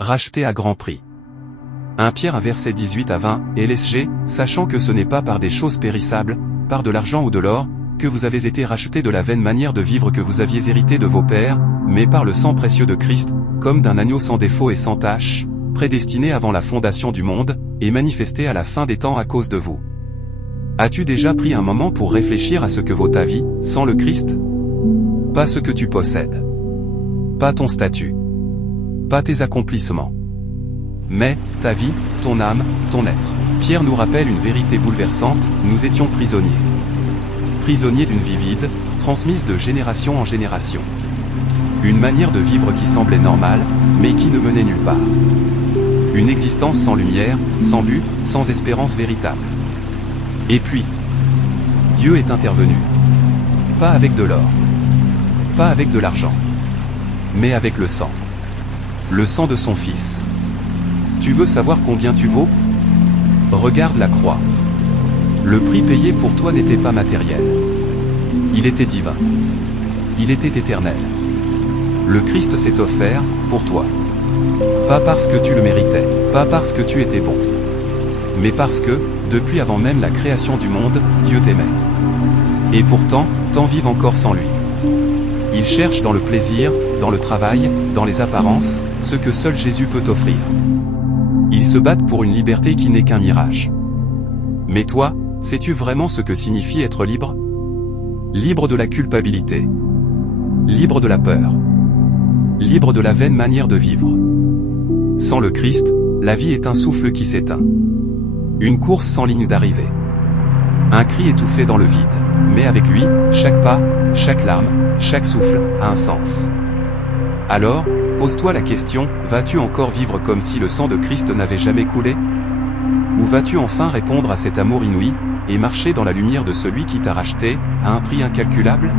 racheté à grand prix. 1 Pierre 1 verset 18 à 20, et LSG, sachant que ce n'est pas par des choses périssables, par de l'argent ou de l'or, que vous avez été rachetés de la vaine manière de vivre que vous aviez hérité de vos pères, mais par le sang précieux de Christ, comme d'un agneau sans défaut et sans tache, prédestiné avant la fondation du monde, et manifesté à la fin des temps à cause de vous. As-tu déjà pris un moment pour réfléchir à ce que vaut ta vie, sans le Christ? Pas ce que tu possèdes. Pas ton statut. Pas tes accomplissements. Mais, ta vie, ton âme, ton être. Pierre nous rappelle une vérité bouleversante, nous étions prisonniers. Prisonniers d'une vie vide, transmise de génération en génération. Une manière de vivre qui semblait normale, mais qui ne menait nulle part. Une existence sans lumière, sans but, sans espérance véritable. Et puis, Dieu est intervenu. Pas avec de l'or. Pas avec de l'argent. Mais avec le sang. Le sang de son Fils. Tu veux savoir combien tu vaux? Regarde la croix. Le prix payé pour toi n'était pas matériel. Il était divin. Il était éternel. Le Christ s'est offert, pour toi. Pas parce que tu le méritais, pas parce que tu étais bon. Mais parce que, depuis avant même la création du monde, Dieu t'aimait. Et pourtant, t'en vives encore sans lui. Il cherche dans le plaisir, dans le travail, dans les apparences, ce que seul Jésus peut offrir. Ils se battent pour une liberté qui n'est qu'un mirage. Mais toi, sais-tu vraiment ce que signifie être libre? Libre de la culpabilité. Libre de la peur. Libre de la vaine manière de vivre. Sans le Christ, la vie est un souffle qui s'éteint. Une course sans ligne d'arrivée. Un cri étouffé dans le vide. Mais avec lui, chaque pas, chaque larme, chaque souffle, a un sens. Alors, pose-toi la question, vas-tu encore vivre comme si le sang de Christ n'avait jamais coulé? Ou vas-tu enfin répondre à cet amour inouï, et marcher dans la lumière de celui qui t'a racheté, à un prix incalculable?